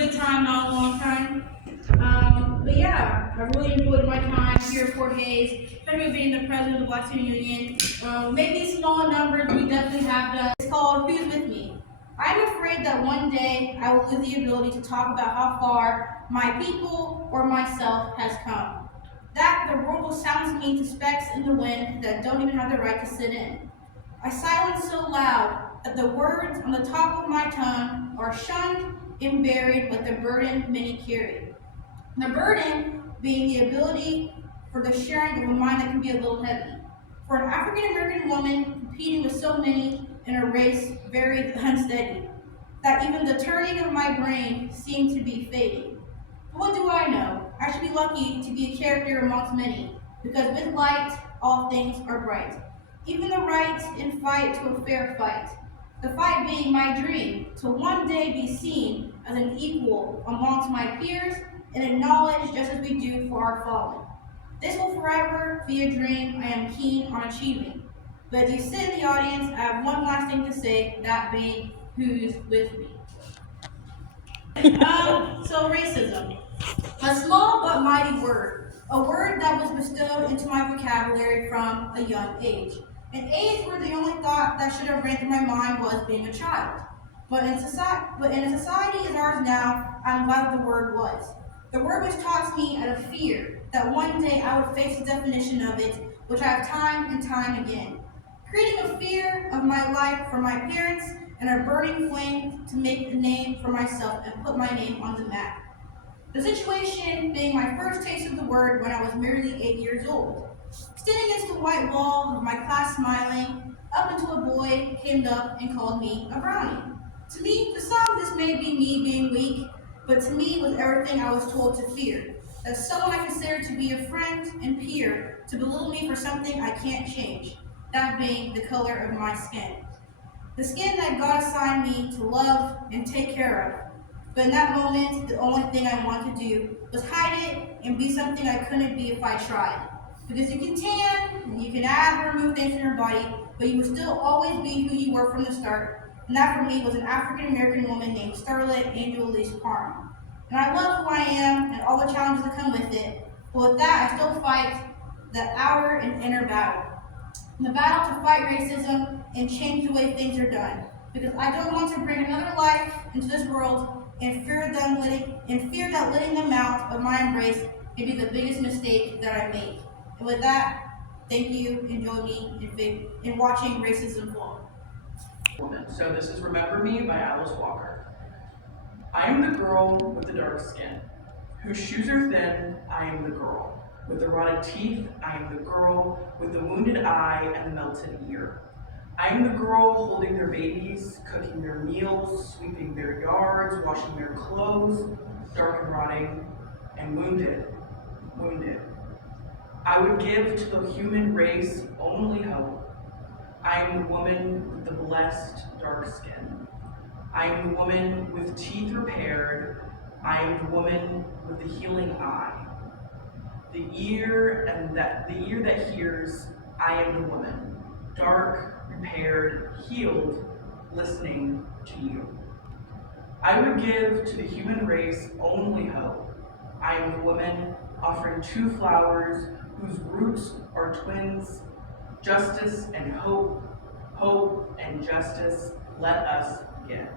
good time, not a long time. But yeah, I really enjoyed my time here at Fort Hays, especially being the president of the Black Student Union. Maybe small in numbers, we definitely have done. It's called Who's With Me. I'm afraid that one day I will lose the ability to talk about how far my people or myself has come. That the world will silence me to specks in the wind that don't even have the right to sit in. I silence so loud that the words on the top of my tongue are shunned and buried with the burden many carry. The burden being the ability for the sharing of a mind that can be a little heavy. For an African American woman competing with so many in a race very unsteady, that even the turning of my brain seemed to be fading. But what do I know? I should be lucky to be a character amongst many, because with light all things are bright. Even the right in fight to a fair fight. The fight being my dream, to one day be seen as an equal amongst my peers and acknowledged just as we do for our fallen. This will forever be a dream I am keen on achieving. But as you sit in the audience, I have one last thing to say, that being, who's with me? So racism. A small but mighty word. A word that was bestowed into my vocabulary from a young age. An age where the only thought that should have ran through my mind was being a child. But in a society as ours now, I'm glad the word was. The word was taught to me out of fear that one day I would face the definition of it, which I have time and time again. Creating a fear of my life for my parents and a burning flame to make a name for myself and put my name on the map. The situation being my first taste of the word when I was merely 8 years old. Standing against the white wall of my class smiling, up until a boy came up and called me a brownie. To me, the song this may be me being weak, but to me was everything I was told to fear. That someone I considered to be a friend and peer to belittle me for something I can't change, that being the color of my skin. The skin that God assigned me to love and take care of. But in that moment, the only thing I wanted to do was hide it and be something I couldn't be if I tried. Because you can tan, and you can add or remove things from your body, but you will still always be who you were from the start. And that for me was an African American woman named Starlet Angel Elise Parham. And I love who I am and all the challenges that come with it. But with that, I still fight the outer and inner battle. The battle to fight racism and change the way things are done. Because I don't want to bring another life into this world and fear that letting them out of my embrace may be the biggest mistake that I make. And with that, thank you and join me in watching racism fall. So this is Remember Me by Alice Walker. I am the girl with the dark skin, whose shoes are thin. I am the girl with the rotted teeth. I am the girl with the wounded eye and the melted ear. I am the girl holding their babies, cooking their meals, sweeping their yards, washing their clothes, dark and rotting, and wounded. I would give to the human race only hope. I am the woman with the blessed dark skin. I am the woman with teeth repaired. I am the woman with the healing eye. The ear that hears. I am the woman, dark, repaired, healed, listening to you. I would give to the human race only hope. I am the woman offering two flowers whose roots are twins, justice and hope, hope and justice. Let us begin.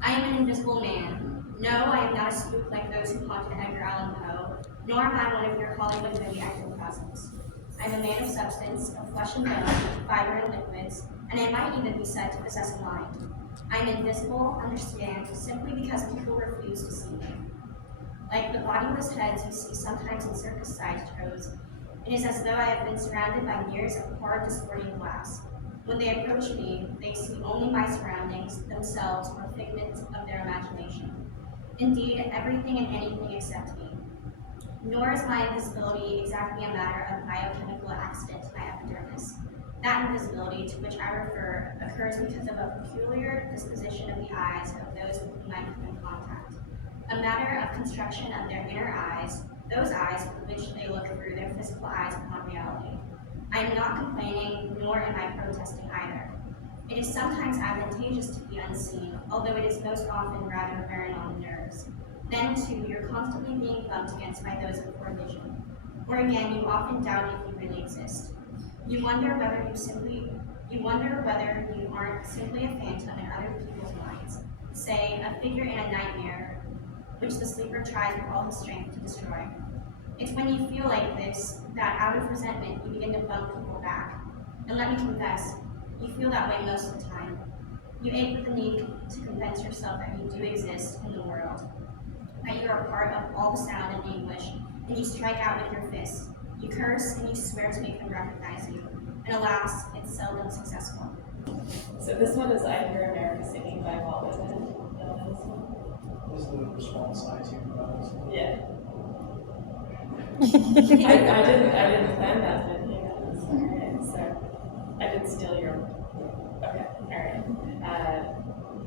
I am an invisible man. No, I am not a spook like those who haunted Edgar Allan Poe, nor am I one of your Hollywood movie ectoplasms. I am a man of substance, of flesh and bone, fiber and liquids, and I might even be said to possess a mind. I am invisible, understand, simply because people refuse to see me. Like the bodiless heads you see sometimes in circus sideshows, it is as though I have been surrounded by mirrors of hard, distorting glass. When they approach me, they see only my surroundings, themselves, or figments of their imagination. Indeed, everything and anything except me. Nor is my invisibility exactly a matter of biochemical accident to my epidermis. That invisibility to which I refer occurs because of a peculiar disposition of the eyes of those with whom I come in contact. A matter of construction of their inner eyes, those eyes with which they look through their physical eyes upon reality. I am not complaining, nor am I protesting either. It is sometimes advantageous to be unseen, although it is most often rather wearing on the nerves. Then, too, you're constantly being bumped against by those with poor vision. Or again, you often doubt if you really exist. You wonder whether you aren't simply a phantom in other people's minds, say, a figure in a nightmare, which the sleeper tries with all his strength to destroy. It's when you feel like this that, out of resentment, you begin to bump people back. And let me confess, you feel that way most of the time. You ache with the need to convince yourself that you do exist in the world, that you are a part of all the sound and anguish, and you strike out with your fists. You curse and you swear to make them recognize you, and alas, it's seldom successful. So this one is I Hear America Singing by Walt Whitman. You know this one? Was the response I tuned about this? Yeah. I didn't plan that, but you guys. Okay, so I didn't steal your. Okay, all right.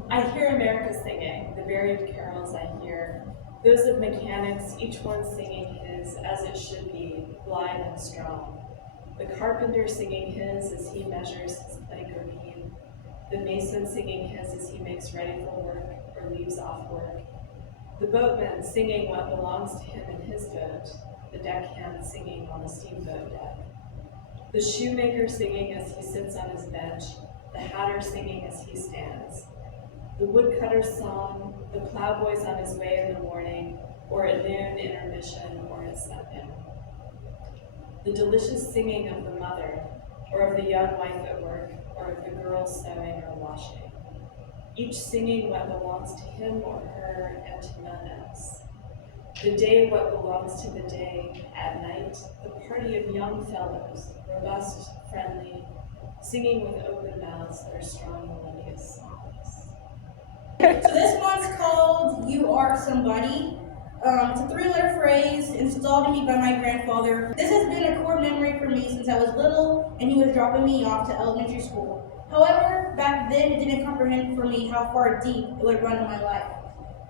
I hear America singing the varied carols I hear, those of mechanics, each one singing his as it should be, blithe and strong. The carpenter singing his as he measures his plank or beam, the mason singing his as he makes ready for work or leaves off work, the boatman singing what belongs to him in his boat, the deckhand singing on the steamboat deck, the shoemaker singing as he sits on his bench, the hatter singing as he stands, the woodcutter's song, the plowboy's on his way in the morning, or at noon intermission, or at sundown. The delicious singing of the mother, or of the young wife at work, or of the girl sewing or washing. Each singing what belongs to him or her and to none else. The day what belongs to the day, at night, the party of young fellows, robust, friendly, singing with open mouths their strong melodious songs. So this one's called You Are Somebody. It's a three-letter phrase installed in me by my grandfather. This has been a core memory for me since I was little and he was dropping me off to elementary school. However, back then it didn't comprehend for me how far deep it would run in my life.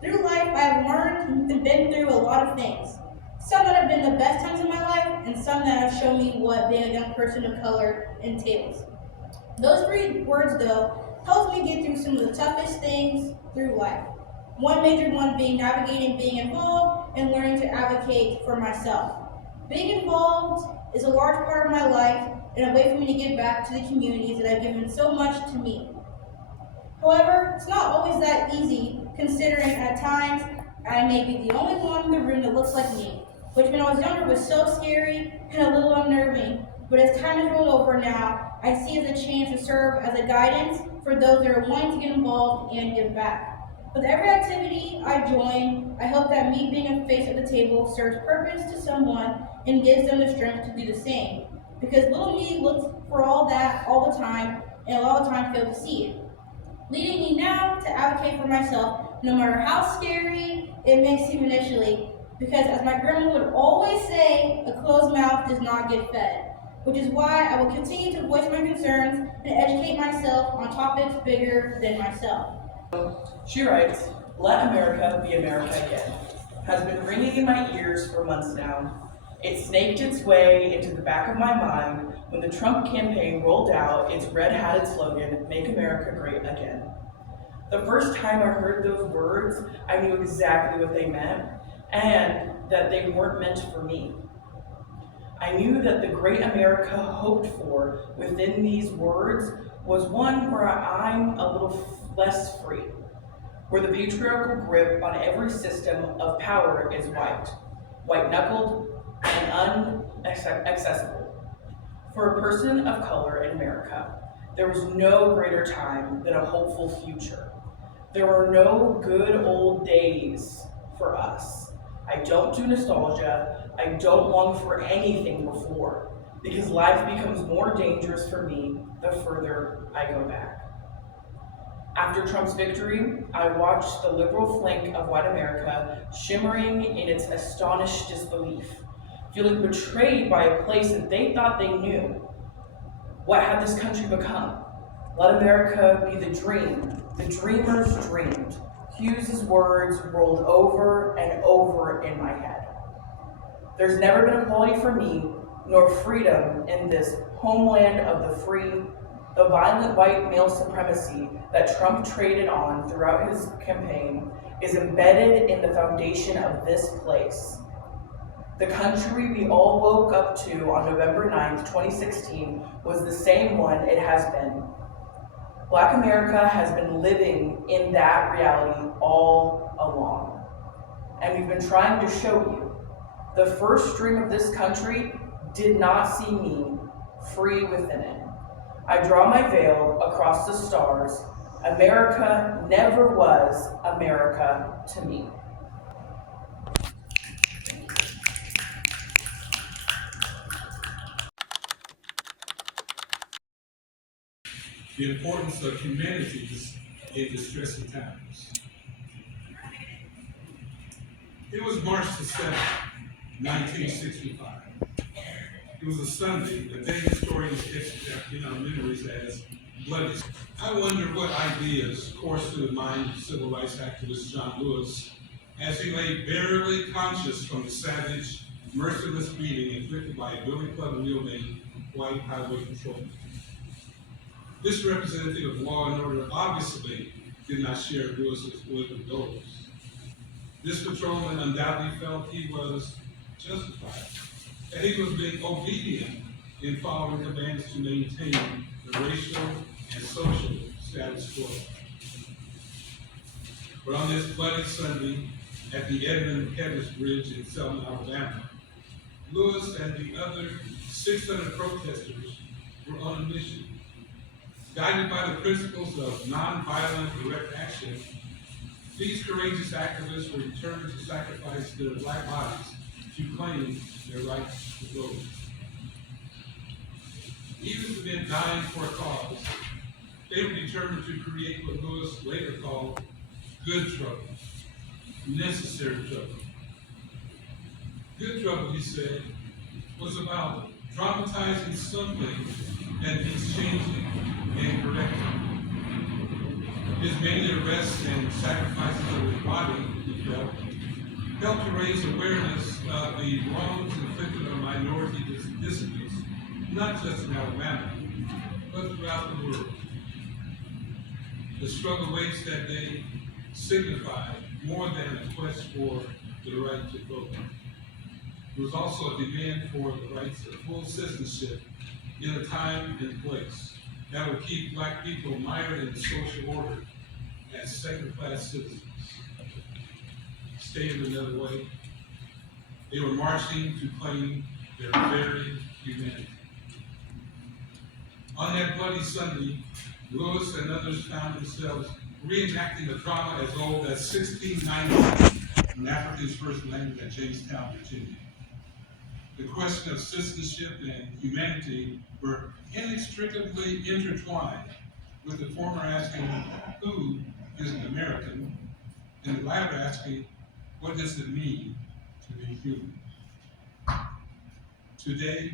Through life, I have learned and been through a lot of things. Some that have been the best times of my life and some that have shown me what being a young person of color entails. Those three words, though, helped me get through some of the toughest things through life. One major one being navigating being involved and learning to advocate for myself. Being involved is a large part of my life and a way for me to give back to the communities that have given so much to me. However, it's not always that easy, considering at times I may be the only one in the room that looks like me, which when I was younger was so scary and a little unnerving, but as time has rolled over now, I see it as a chance to serve as a guidance for those that are wanting to get involved and give back. With every activity I join, I hope that me being a face at the table serves purpose to someone and gives them the strength to do the same. Because little me looks for all that all the time, and a lot of the time fail to see it. Leading me now to advocate for myself, no matter how scary it may seem initially, because as my grandma would always say, a closed mouth does not get fed. Which is why I will continue to voice my concerns and educate myself on topics bigger than myself. She writes, "Let America be America again," has been ringing in my ears for months now. It snaked its way into the back of my mind when the Trump campaign rolled out its red-hatted slogan, "Make America Great Again." The first time I heard those words, I knew exactly what they meant and that they weren't meant for me. I knew that the great America hoped for within these words was one where I'm a little less free, where the patriarchal grip on every system of power is white-knuckled, and inaccessible. For a person of color in America, there was no greater time than a hopeful future. There were no good old days for us. I don't do nostalgia. I don't long for anything before, because life becomes more dangerous for me the further I go back. After Trump's victory, I watched the liberal flank of white America shimmering in its astonished disbelief, feeling betrayed by a place that they thought they knew. What had this country become? Let America be the dream the dreamers dreamed. Hughes's words rolled over and over in my head. There's never been equality for me, nor freedom in this homeland of the free, The violent white male supremacy that Trump traded on throughout his campaign is embedded in the foundation of this place. The country we all woke up to on November 9th, 2016 was the same one it has been. Black America has been living in that reality all along. And we've been trying to show you. The first dream of this country did not see me free within it. I draw my veil across the stars. America never was America to me. The importance of humanities in distressing times. It was March the 7th, 1965. It was a Sunday, the day historians etch in our memories as Bloody. I wonder what ideas coursed through the mind of civil rights activist John Lewis as he lay barely conscious from the savage, merciless beating inflicted by a billy club wielding white highway patrolman. This representative of law and order obviously did not share Lewis's political goals. This patrolman undoubtedly felt he was justified, that he was being obedient in following commands to maintain the racial and social status quo. But on this bloody Sunday at the Edmund Pettus Bridge in Selma, Alabama, Lewis and the other 600 protesters were on a mission. Guided by the principles of nonviolent direct action, these courageous activists were determined to sacrifice their black bodies to claim their right to vote. Even if it meant dying for a cause, they were determined to create what Lewis later called good trouble, necessary trouble. Good trouble, he said, was about dramatizing something that needs changing and correcting. His many arrests and sacrifices of his body, he felt, helped to raise awareness of the wrongs inflicted on minority dissidents, not just in Alabama, but throughout the world. The struggle waged that day signified more than a quest for the right to vote. It was also a demand for the rights of full citizenship in a time and place that would keep black people mired in the social order as second-class citizens. Stated another way, they were marching to claim their very humanity. On that bloody Sunday, Lewis and others found themselves reenacting a drama as old as 1690 in Africa's first language at Jamestown, Virginia. The question of citizenship and humanity were inextricably intertwined, with the former asking, who is an American, and the latter asking, what does it mean to be human? Today,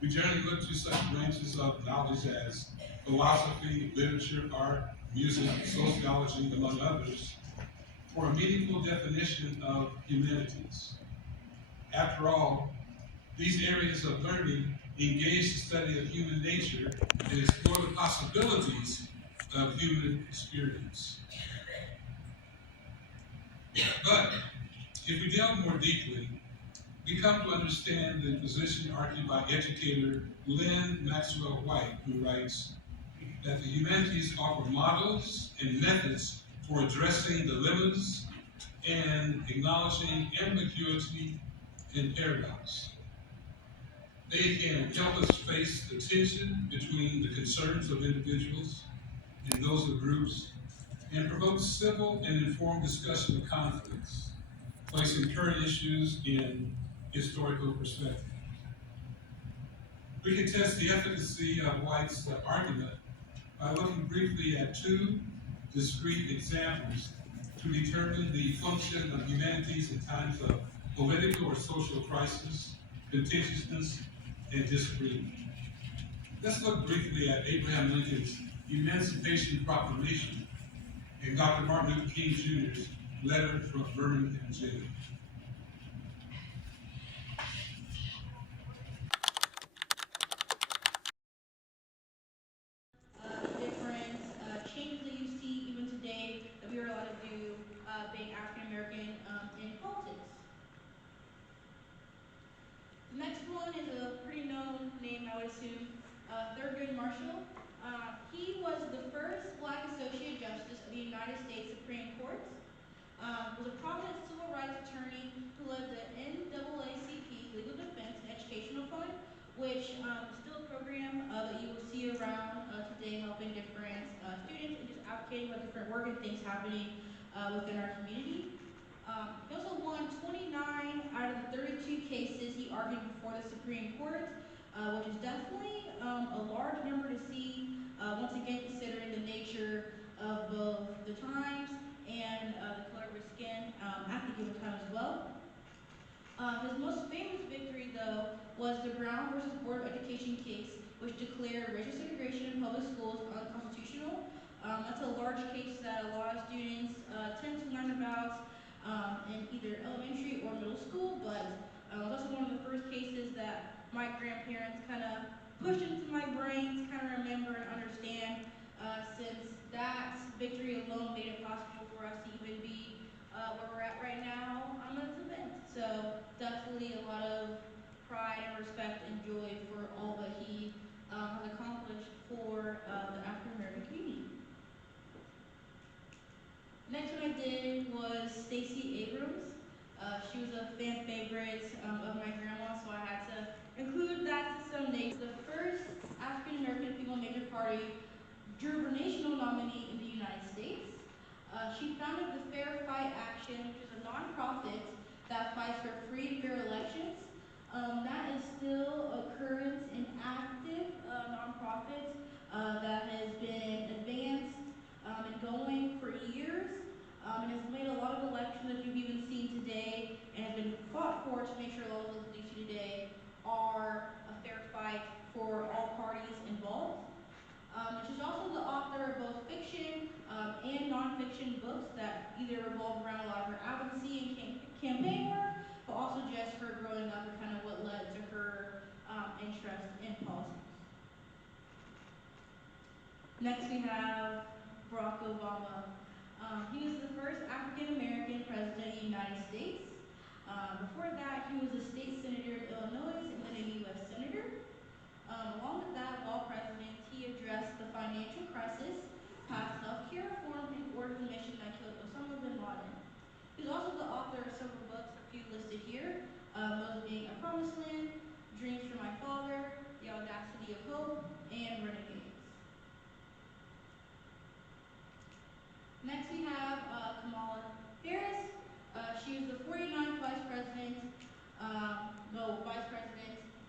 we generally look to such branches of knowledge as philosophy, literature, art, music, sociology, among others, for a meaningful definition of humanities. After all, these areas of learning engage the study of human nature and explore the possibilities of human experience. But if we delve more deeply, we come to understand the position argued by educator Lynn Maxwell White, who writes that the humanities offer models and methods for addressing dilemmas and acknowledging ambiguity and paradox. They can help us face the tension between the concerns of individuals and those of groups, and provoke civil and informed discussion of conflicts, placing current issues in historical perspective. We can test the efficacy of White's argument by looking briefly at two discrete examples to determine the function of humanities in times of political or social crisis, contentiousness, and disagreement. Let's look briefly at Abraham Lincoln's Emancipation Proclamation and Dr. Martin Luther King Jr.'s letter from Birmingham jail. one is a pretty known name, I would assume, Thurgood Marshall. He was the first Black Associate Justice of the United States Supreme Court. Was a prominent civil rights attorney who led the NAACP Legal Defense and Educational Fund, which is still a program that you will see around today, helping different students and just advocating about different work and things happening within our community. He also won 29 out of the 32 cases he argued before the Supreme Court, which is definitely a large number to see, once again considering the nature of both the times and the color of his skin at the given time as well. His most famous victory, though, was the Brown versus Board of Education case, which declared racial segregation in public schools unconstitutional. That's a large case that a lot of students tend to learn about in either elementary or middle school, but it was also one of the first cases that my grandparents kind of pushed into my brain to kind of remember and understand, since that victory alone made it possible for us to even be where we're at right now on this event. So definitely a lot of pride and respect and joy for all that he has accomplished for the African American community. Next one I did was Stacey Abrams. She was a fan favorite of my grandma, so I had to include that to some names. The first African American female major party gubernatorial nominee in the United States. She founded the Fair Fight Action, which is a nonprofit that fights for free and fair elections. That is still a current and active nonprofit that has been advanced and going for years, and has made a lot of elections that you've even seen today and has been fought for to make sure all of those that you see today are a fair fight for all parties involved. She's also the author of both fiction and nonfiction books that either revolve around a lot of her advocacy and campaign work, but also just her growing up and kind of what led to her interest in politics. Next we have Barack Obama. He was the first African American president of the United States. Before that, he was a state senator of Illinois and then a U.S. senator. Along with that, while president, he addressed the financial crisis, passed healthcare reform, and ordered the mission that killed Osama bin Laden. He's also the author of several books, a few listed here, those being A Promised Land, Dreams from My Father, The Audacity of Hope, and Renegades. Next we have Kamala Harris. She was the 49th vice president,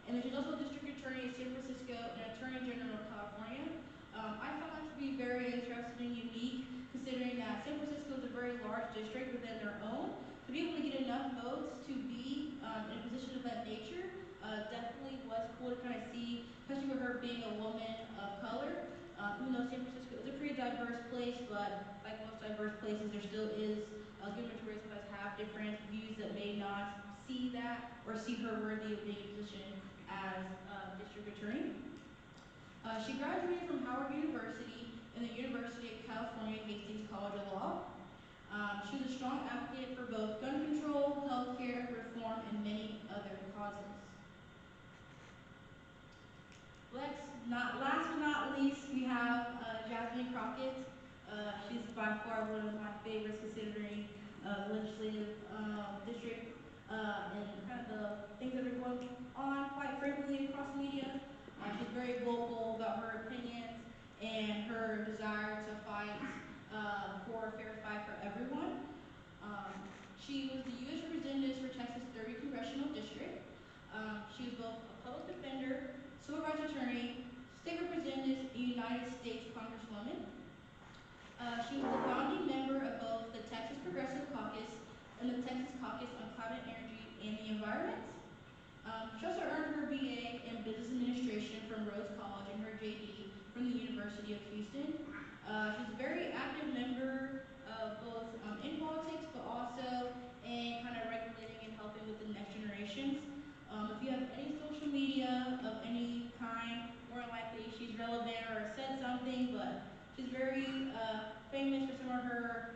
and then she's also district attorney of San Francisco and attorney general of California. I found that to be very interesting and unique, considering that San Francisco is a very large district within their own. To be able to get enough votes to be in a position of that nature definitely was cool to kind of see, especially with her being a woman of color. Even though San Francisco is a pretty diverse place, but like most diverse places, there still is a good majority of us have different views that may not see that or see her worthy of being in a position as district attorney. She graduated from Howard University and the University of California Hastings College of Law. She was a strong advocate for both gun control, healthcare reform, and many other causes. Last but not least, we have Jasmine Crockett. She's by far one of my favorites, considering the legislative district and kind of the things that are going on quite frequently across the media. She's very vocal about her opinions and her desire to fight for a fair fight for everyone. She was the U.S. Representative for Texas 30 Congressional District. She was both a public defender, civil rights attorney, state representative, and United States Congresswoman. She was a founding member of both the Texas Progressive Caucus and the Texas Caucus on Climate, Energy, and the Environment. She also earned her BA in Business Administration from Rhodes College and her JD from the University of Houston. She's a very active member of both in politics, but also in kind of regulating and helping with the next generations. If you have any social media of any kind, more likely she's relevant or said something, but she's very famous for some of her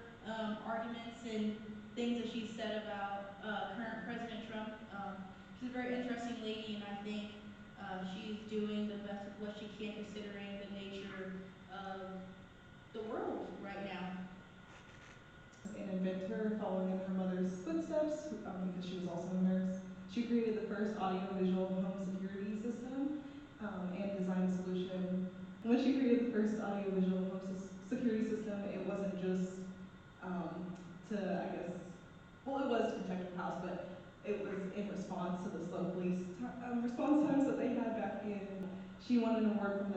arguments and things that she's said about current President Trump. she's a very interesting lady, and I think she's doing the best with what she can considering the nature of the world right now. An inventor following in her mother's footsteps because she was also a nurse. She created the first audio-visual home security system and designed a solution. And when she created the first audio-visual home security system, it wasn't just to, I guess, well, it was to protect her house, but it was in response to the slow police response times that they had back in. She won an award from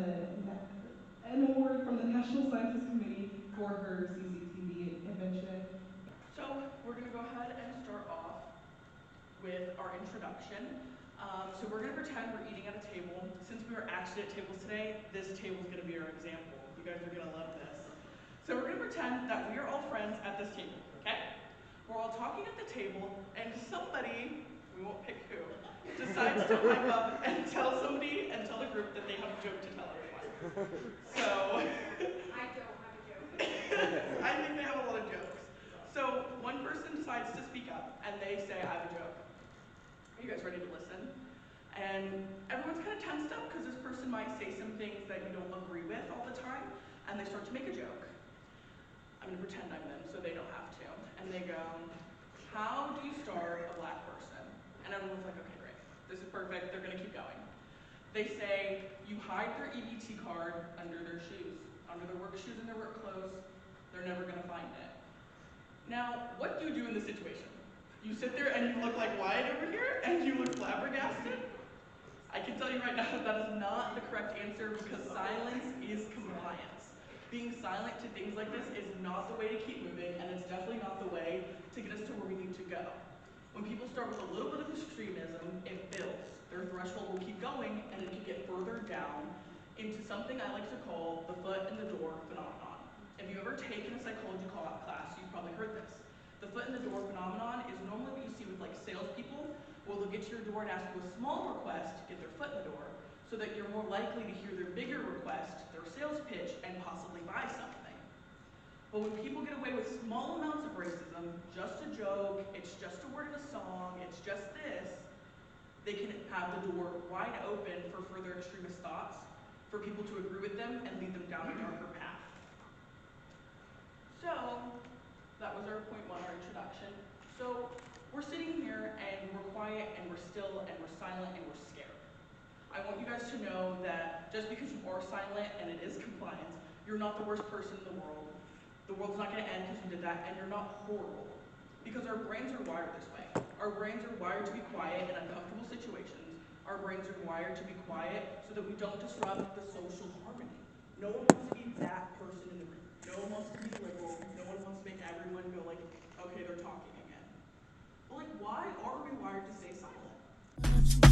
the National Scientist Committee for her CCTV invention. So we're going to go ahead and start off with our introduction. So we're going to pretend we're eating at a table. Since we were actually at tables today, this table is going to be our example. You guys are going to love this. So we're going to pretend that we are all friends at this table, okay? We're all talking at the table, and somebody, we won't pick who, decides to pipe up and tell the group that they have a joke to tell everyone. So I don't have a joke. I think they have a lot of jokes. So one person decides to speak up, and they say, I have a joke. Are you guys ready to listen? And everyone's kind of tensed up because this person might say some things that you don't agree with all the time, and they start to make a joke. I'm going to pretend I'm them so they don't have to. And they go, how do you start a black person? And everyone's like, okay, great. This is perfect. They're going to keep going. They say, you hide their EBT card under their shoes, under their work shoes and their work clothes. They're never going to find it. Now, what do you do in this situation? You sit there and you look like Wyatt over here, and you look flabbergasted? I can tell you right now that is not the correct answer because silence is compliance. Being silent to things like this is not the way to keep moving, and it's definitely not the way to get us to where we need to go. When people start with a little bit of extremism, it builds. Their threshold will keep going, and it can get further down into something I like to call the foot in the door phenomenon. If you've ever taken a psychology class, you've probably heard this. The foot in the door phenomenon is normally what you see with like salespeople, where they'll get to your door and ask you a small request to get their foot in the door, so that you're more likely to hear their bigger request, their sales pitch, and possibly buy something. But when people get away with small amounts of racism, just a joke, it's just a word in a song, it's just this, they can have the door wide open for further extremist thoughts, for people to agree with them and lead them down a darker path. So, that was our point one, our introduction. So, we're sitting here and we're quiet and we're still and we're silent and we're scared. I want you guys to know that just because you are silent and it is compliance, you're not the worst person in the world. The world's not going to end because you did that, and you're not horrible. Because our brains are wired this way. Our brains are wired to be quiet in uncomfortable situations. Our brains are wired to be quiet so that we don't disrupt the social harmony. No one wants to be that person in the room. No one wants to be liberal. No one wants to make everyone go like, okay, they're talking again. But like, why are we wired to stay silent?